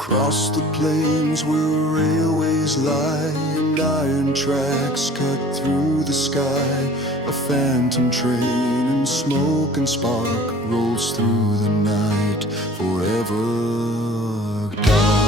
Across the plains where railways lie and iron tracks cut through the sky, a phantom train in smoke and spark rolls through the night, forever dark.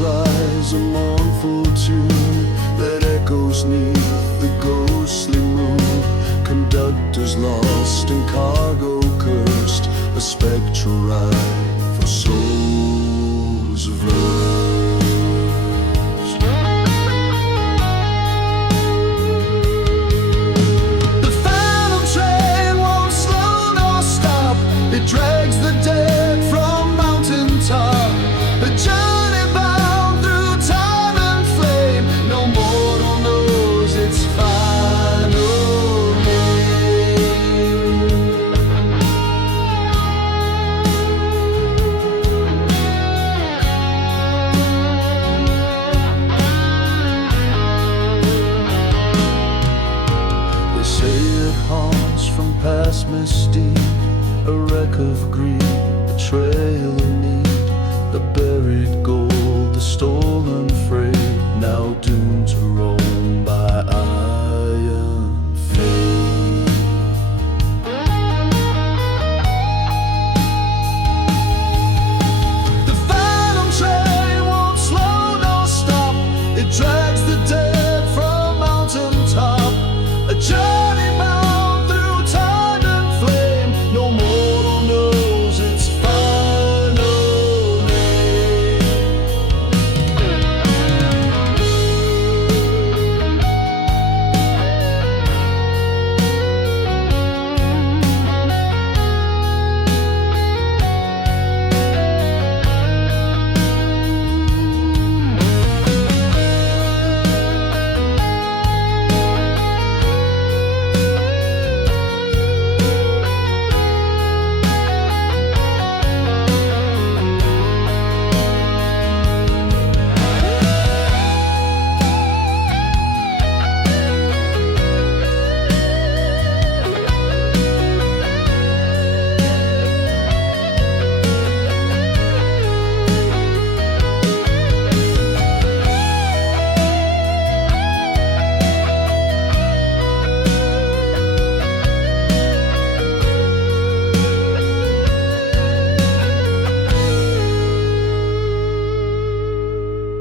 Cries a mournful tune that echoes neath the ghostly moon. Conductors lost and cargo cursed, a spectral ride for souls averse. The phantom train won't slow nor stop. It drags the dead from mountaintop. The journey bound through time and flame. No mortal knows its final name. They say it haunts from past misdeed, a wreck of greed, a trail of need. The buried gold, the stolen freight, now doomed to roam by iron fate. The phantom train won't slow nor stop. It drags the dead from mountaintop. A journey bound through time and flame. No mortal knows its final.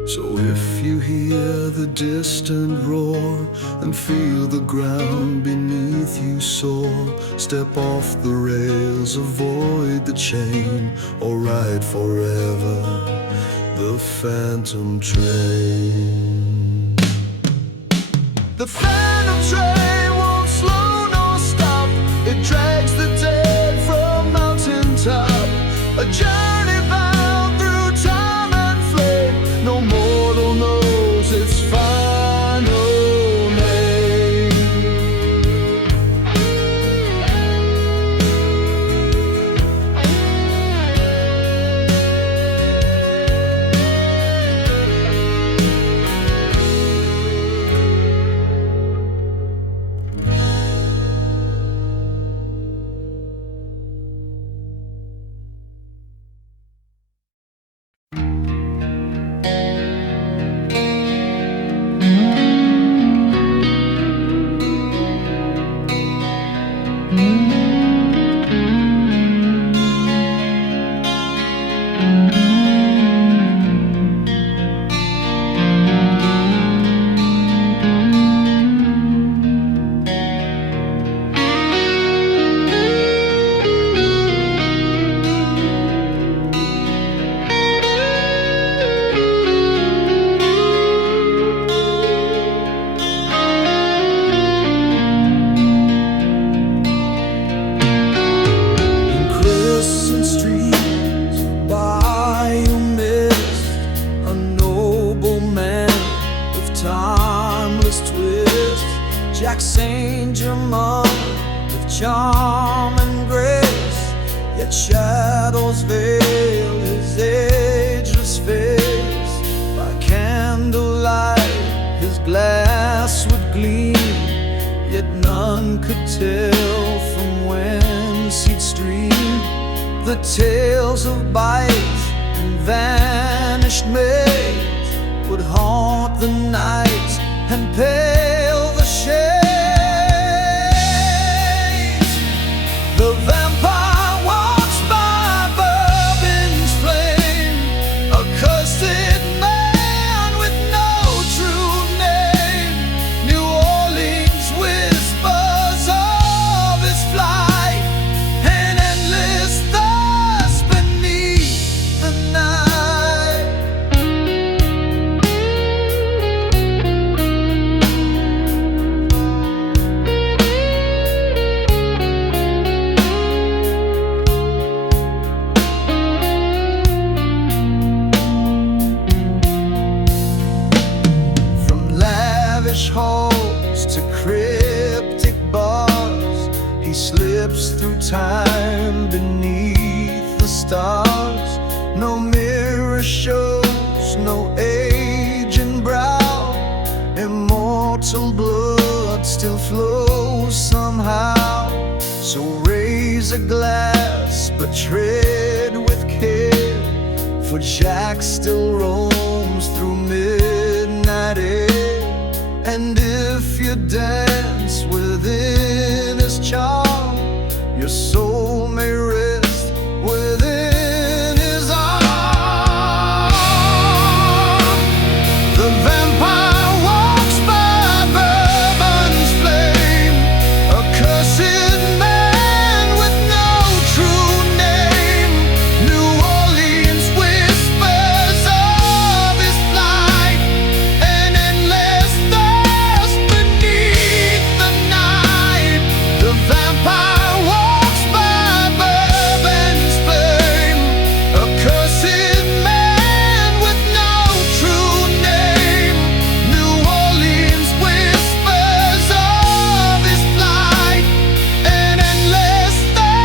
So if you hear the distant roar and feel the ground beneath you soar, step off the rails, avoid the chain, or ride forever the phantom train. The phantom train won't slow nor stop. It drags the dead from mountaintop. A journey bound through time and flame. No mortal knows its final name. Jack St. Germain with charm and grace, yet shadows veil his ageless face. none could tell from whence he'd stream. The tales of bites and vanished maids would haunt the nights and pale the shades. The vampire walks by bourbon's flame, a cursed man with no true name. New Orleans whispers of his flight, an endless thirst beneath the night. Halls to cryptic bars, he slips through time beneath the stars. No mirror shows no age in brow, immortal blood still flows somehow. So raise a glass but tread with care, for Jack still roams through midnight air. And if you dance within his charm, your soul may rest within his arm. The vampire walks by bourbon's flame, a cursed man with no true name. New Orleans whispers of his flight, an endless beneath the night. The vampire walks by bourbon's flame, a cursed man with no true name. New Orleans whispers of his flight, an endless thirst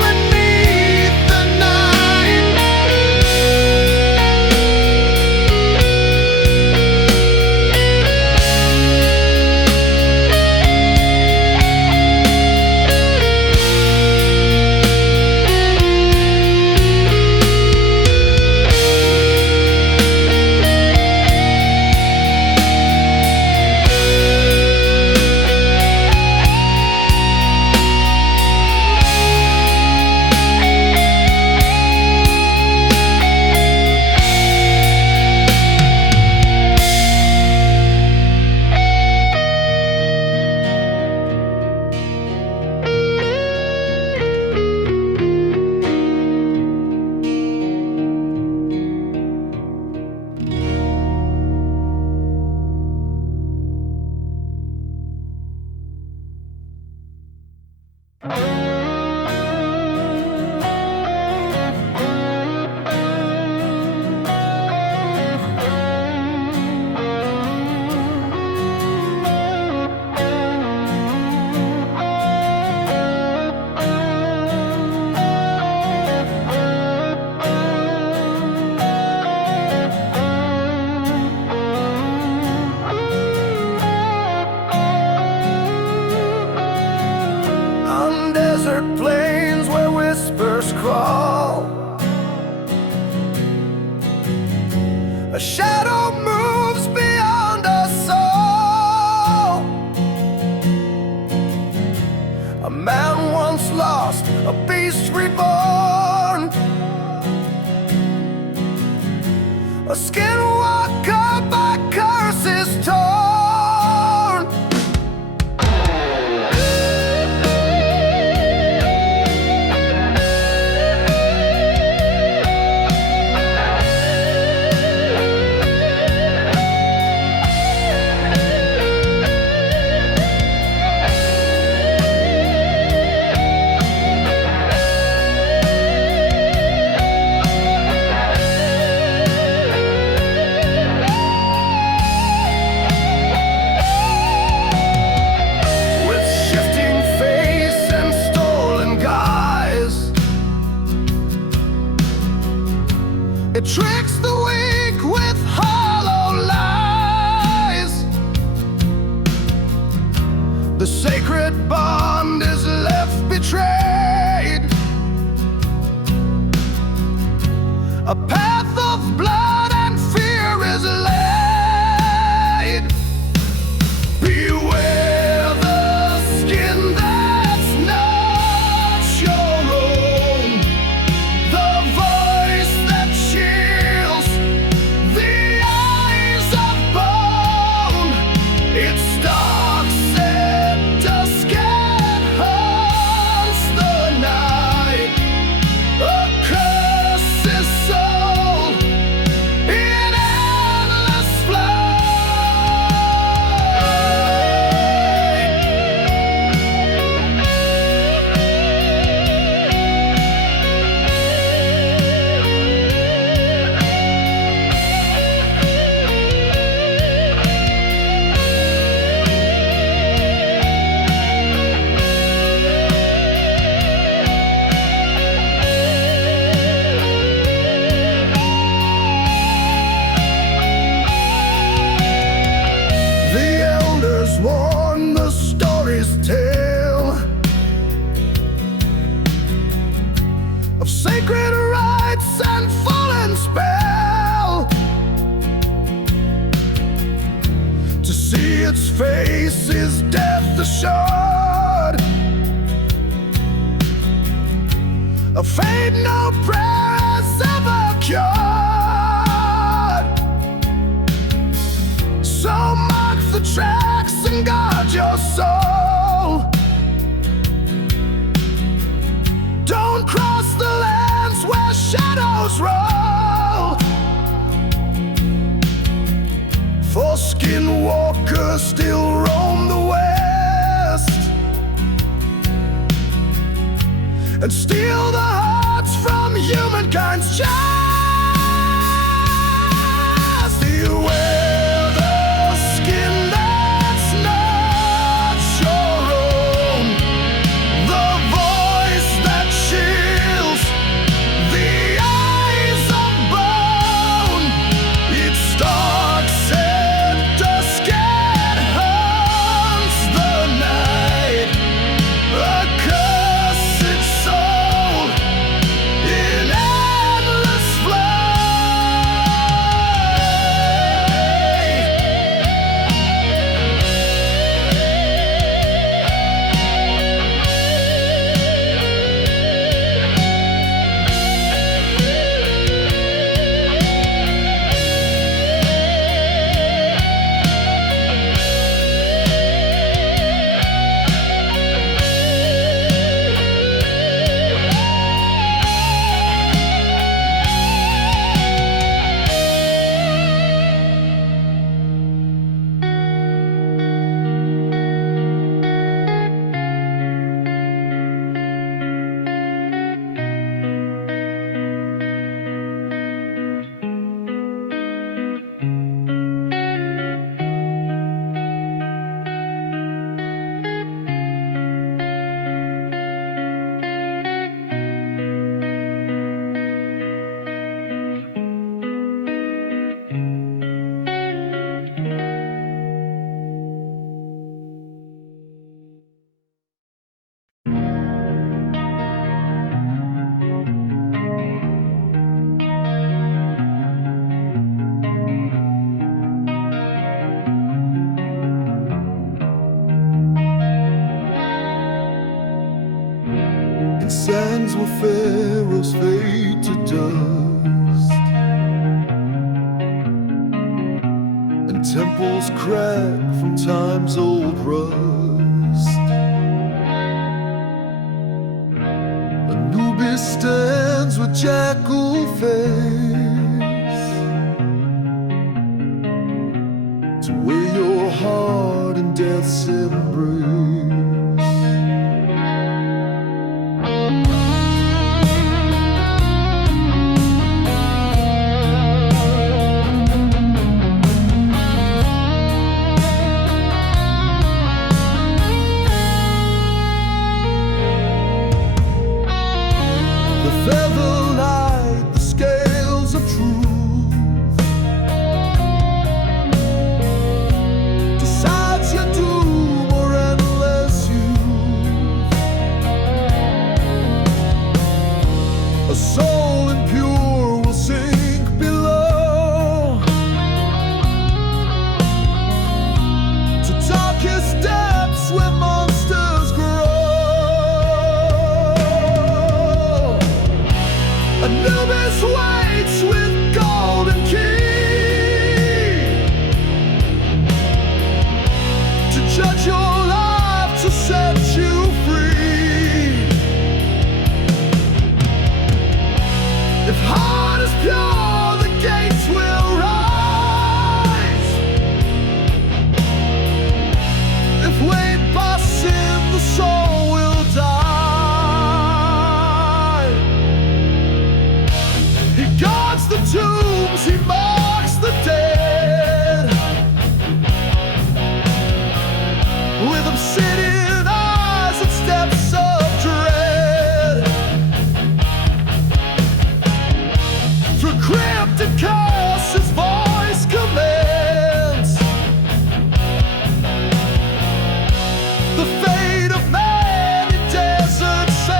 beneath the night. On desert plains where whispers crawl, a shadow moves beyond us all. A man once lost, a beast reborn, a skinwalker by curses torn. It tricks the weak with hollow lies. The sacred bond is left betrayed. A path of blood and fear is laid. Beware the skin that's not your own, the voice that chills, the eyes of bone. It stalks at dusk and haunts the night. A curse's soul in endless The elders warn the story's tale of sacred rites and fallen spell. To see its face is death assured, a fate no prayer has ever cured. So mark the tracks and guard your soul. Don't cross the lands where shadows roll. For skinwalkers still roam the west and steal the hearts from humankind's chest. Beware the skin that's not your own, the voice that chills, the eyes of bone. It stalks at dusk and haunts the night. A cursed soul in endless and sands where pharaohs fade to dust, and temples crack from time's old rust. Anubis stands with jackal face to weigh your heart in death's embrace. He guards the tombs, he marks the dead with obsidian eyes and steps of dread. Through cryptic chaos his voice commands the fate of man in desert sands.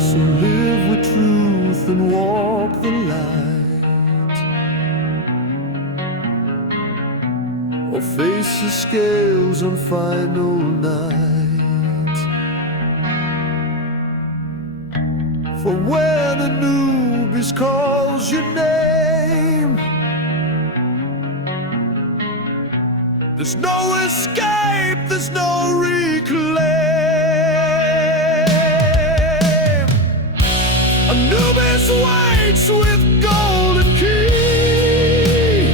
So live with truth and walk the light, or face the scales on final night. For when Anubis calls your name, there's no escape, there's no reclaim. Anubis waits with golden key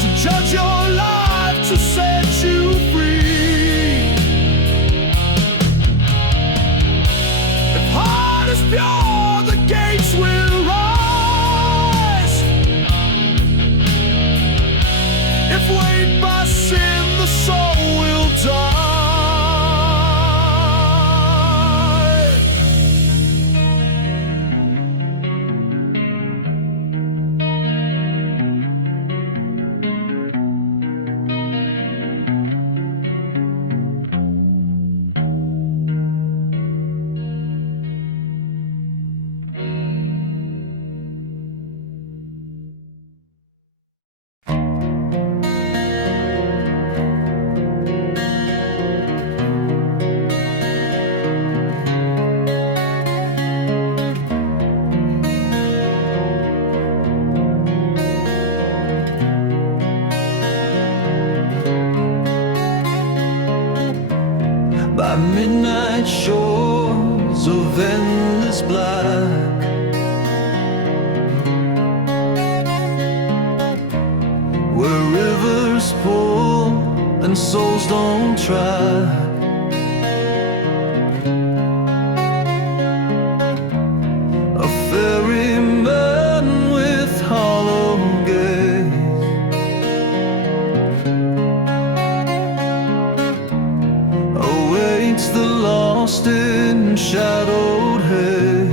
to judge your life, to set you free. If heart is pure, the gates will rise. If weight by sin, the soul will die. By midnight shores of endless black, where rivers pour and souls don't track, a ferryman with hollow gaze awaits the lost in shadowed haze.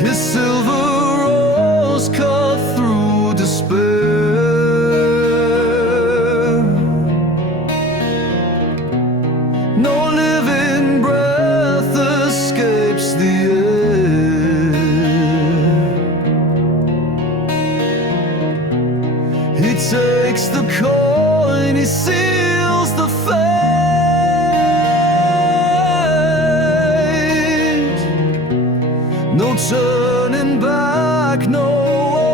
His silver oars cut through despair. No living breath escapes the air. He takes the coin, he seals the fate. No turning back, no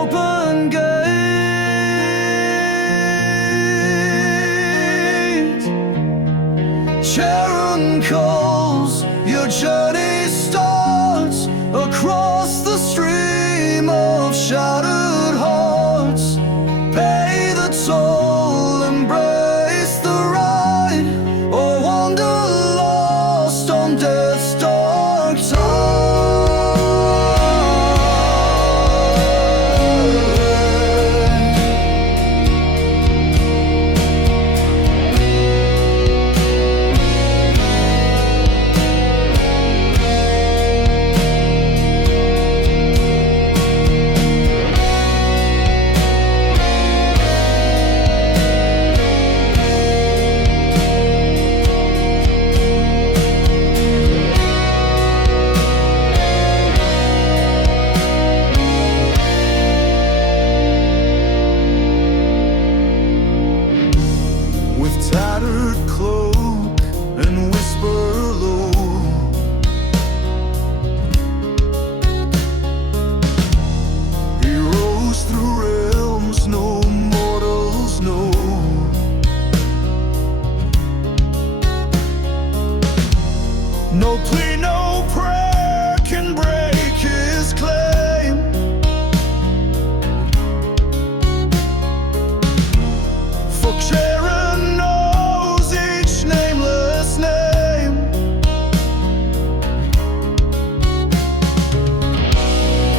open gate. Charon calls, your journey starts across the stream of shattered hearts. Pay the toll, embrace the ride, or wander lost on death's dark side. tattered cloak and whisper low. He rose through realms no mortals know. No plea, no prayer can break his claim. For Sharon knows each nameless name.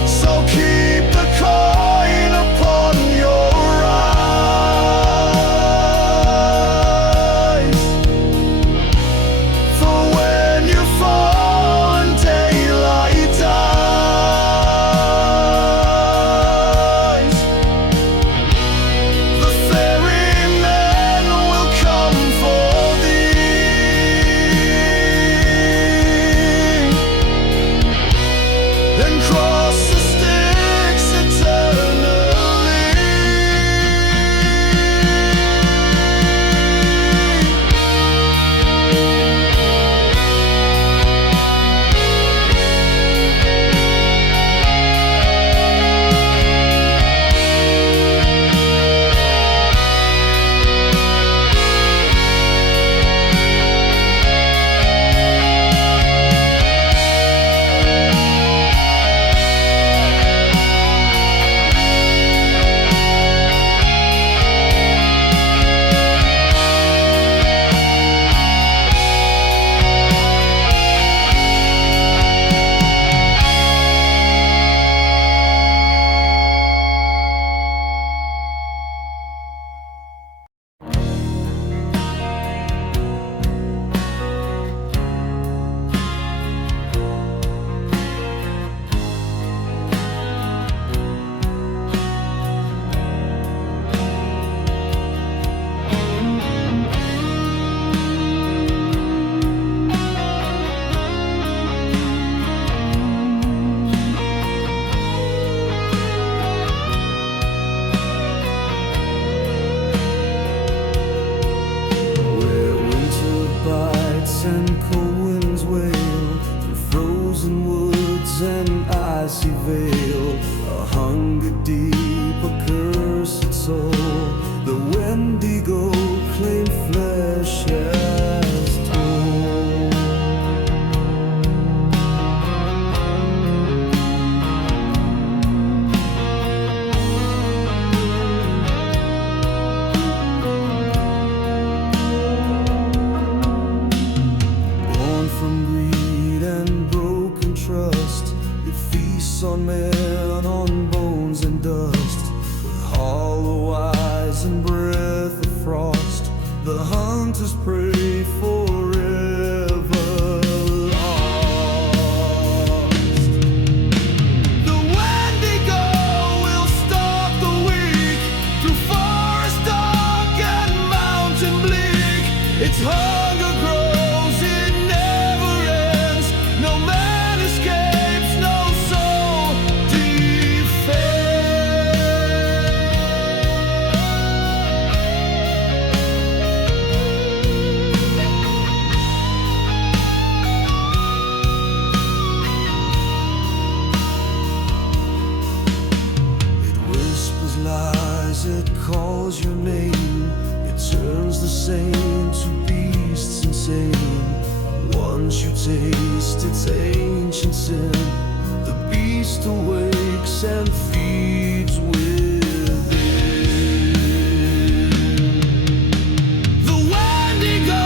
So keep the coin upon your eyes. For when you fall and daylight dies, the ferryman will come for thee and cross the Styx eternally. Where winter bites and cold winds wail through frozen woods and icy veil, a hunger deep, a cursed soul, the Wendigo claimed flesh has told. Born from greed and broken trust, it feasts on men, on bones and dust. With hollow eyes and breath of frost, the hunters pray forever lost. The Wendigo will stalk the weak through forest dark and mountain bleak. Its hunger grows, it never ends. No man escapes, no soul It whispers lies, it calls your name. It turns the sane to beasts insane. Once you taste its ancient sin, the beast awakes and feeds within. The Wendigo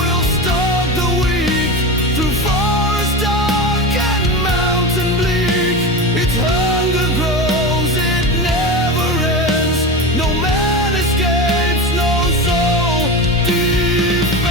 will stalk the weak through forest dark and mountain bleak. Its hunger grows, it never ends. No man escapes, no soul defends.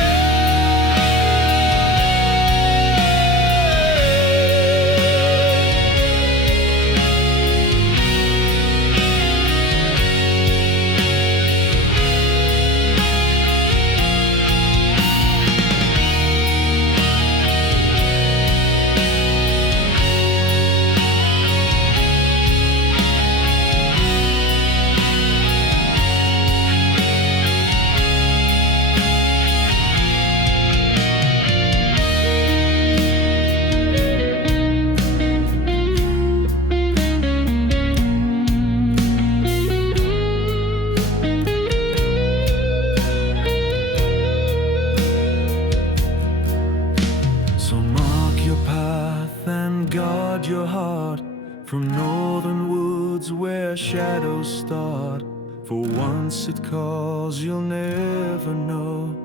from northern woods where shadows start. For once it calls, you'll never know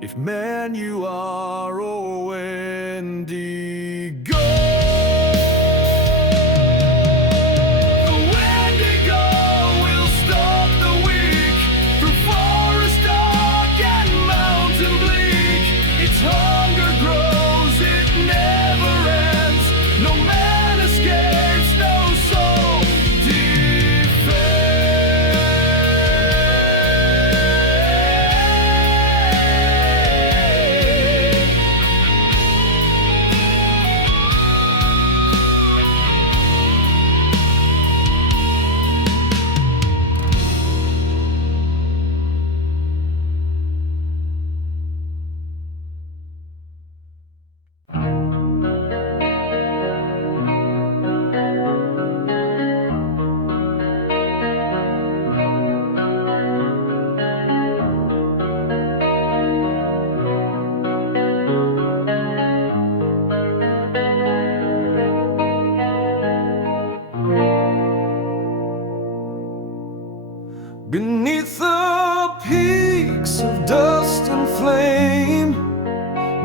if man you are or Wendigo. The Wendigo will stalk the weak through forest dark and mountain bleak. Its hunger grows, it never ends. No man escapes, no soul beneath the peaks of dust and flame,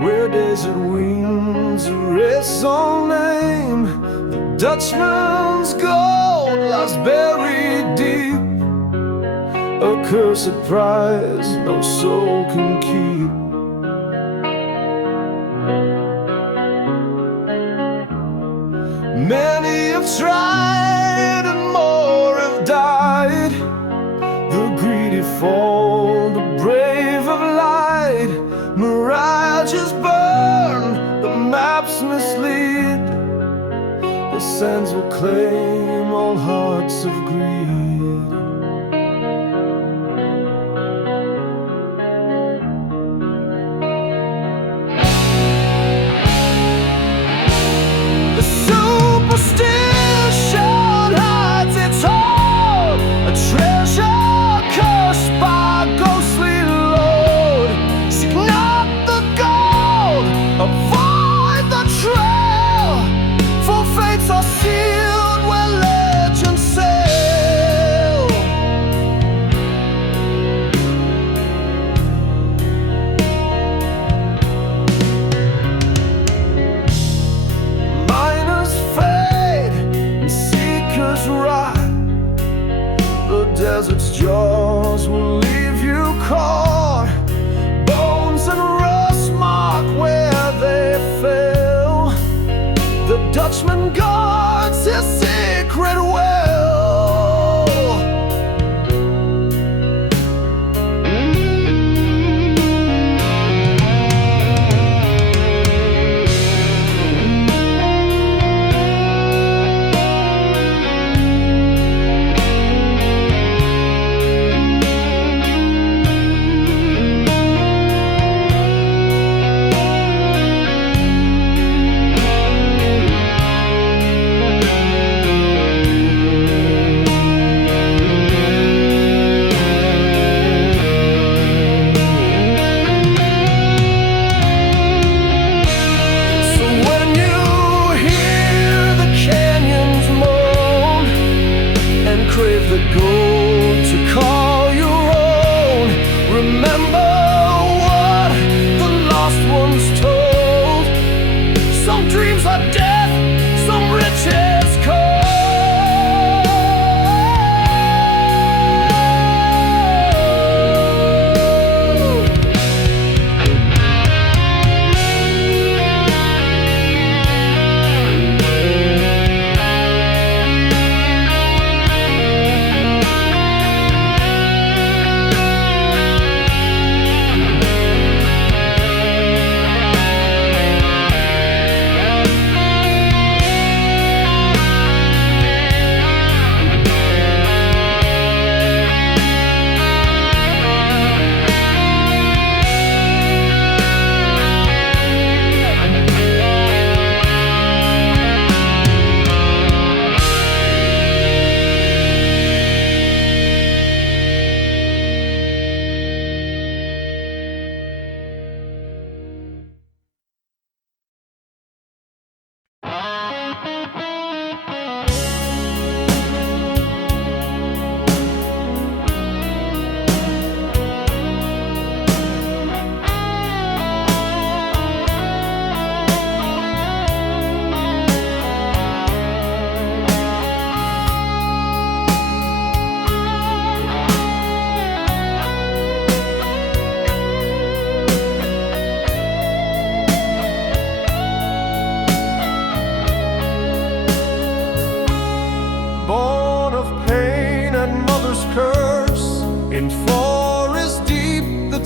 where desert winds erase all name. The Dutchman's gold lies buried deep, a cursed prize no soul can keep. Many have tried and more have died. The greedy fall, the brave have lied. Mirages burn, the maps mislead. The sands will claim all hearts of greed. The superstition hides its heart, a treasure cursed by ghostly load. Seek not the gold, avoid the trail, for fates are sealed where legends sail.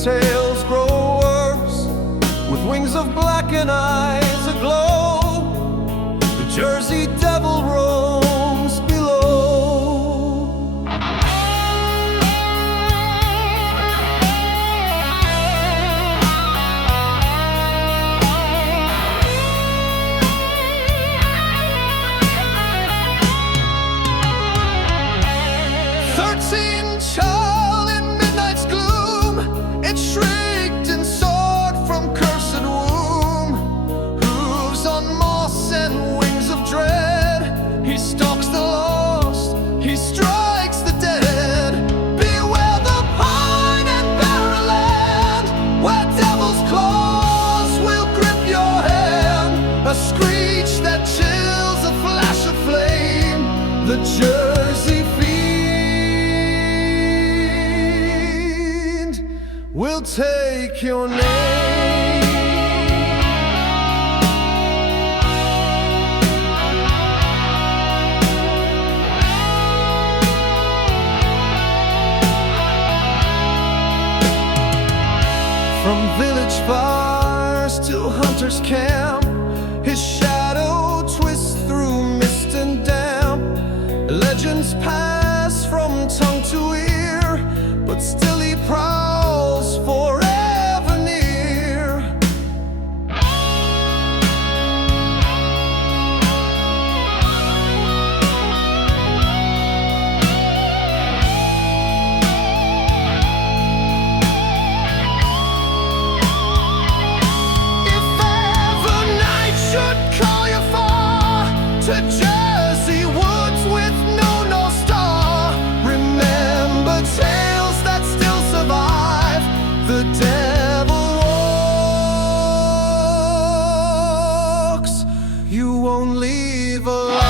tales grow worse, with wings of black and eyes aglow. The Jersey Devil roams below. 13 child in midnight's gloom, it shrieked and soared from cursed womb. Hooves on moss and wings of dread, he stalks the lost, he strikes the dead. Beware the pine and barren land, where devil's claws will grip your hand. A screech that chills, a flash of flame, the Jersey will take your name. From village fires to hunter's camp, his shadow twists through mist and damp. Legends pass from tongue to ear, but still he prowls forever near. If ever night should call you far to Jersey woods with no North Star, remember tales that still survive. The devil walks, you won't leave alive.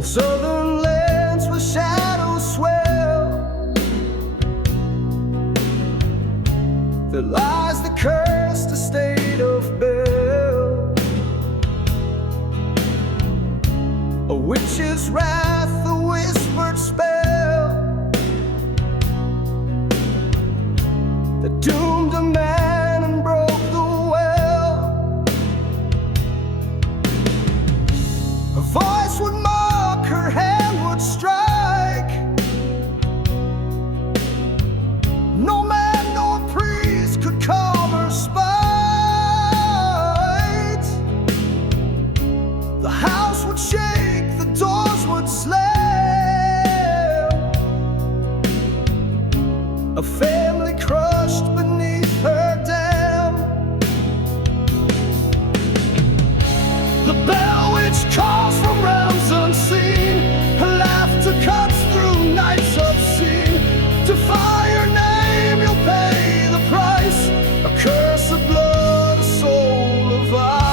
Southern lands where shadows swell, there lies the cursed estate of Bell. A witch's wrath, a whispered spell that doomed a man and broke the well. A voice would mock, her hand would strike. No man nor priest could calm her spite. The house would shake, the doors would slam. A family crushed beneath her dam. The bell which calls from realms unseen. Her laughter cuts through nights obscene. Defy your name, you'll pay the price. A curse of blood, a soul of ice.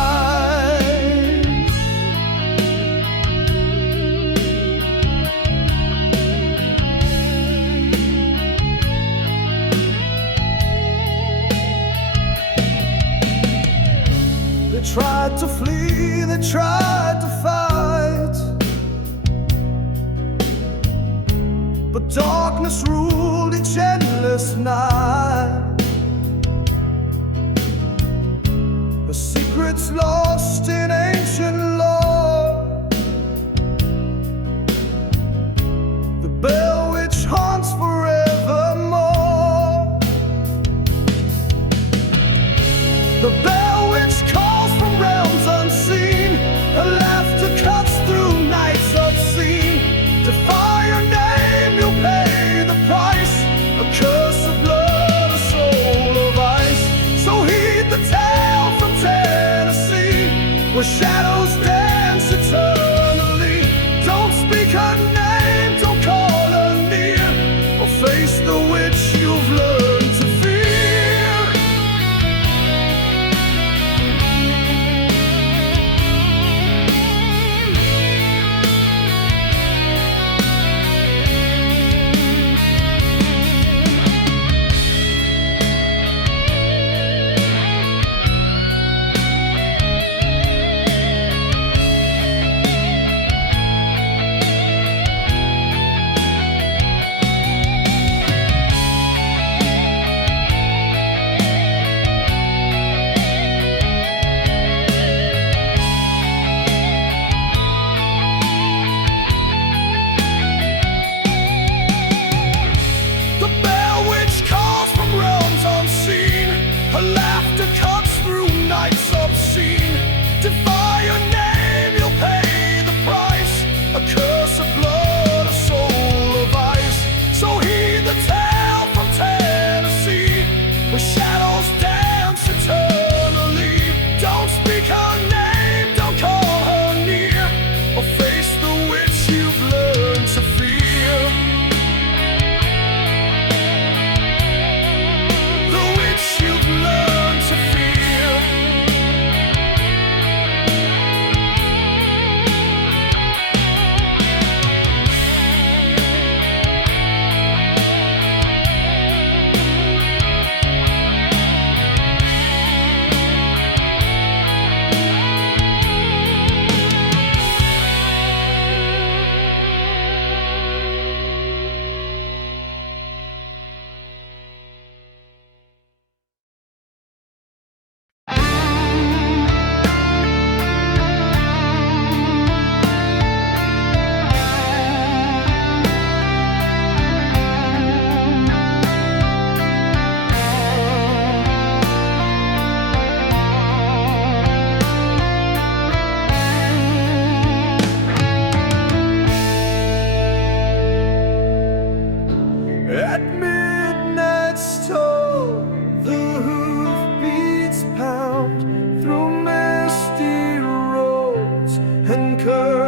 They tried to flee, they tried to fight, but darkness ruled each endless night. Her secrets lost in ancient lore. The bell which haunts forevermore. The bell which calls from realms unseen. Her laughter cuts through nights obscene. Defy your name, you'll pay the price. A curse of blood, a soul of ice. So heed the tale from Tennessee, where shadows dance eternally. Don't speak her name, don't call her near, or face the witch you've learned to fear. The bell which calls from realms unseen. Her laughter cuts through nights obscene. Defy your name, you'll pay the price. A curse of blood, a soul of ice. So heed the tale from Tennessee, where shadows dance eternally. Don't speak her name, don't call her near, or face the witch you've learned to fear. The witch you've learned to fear. At midnight's toll, the hoofbeats pound through misty roads and curves.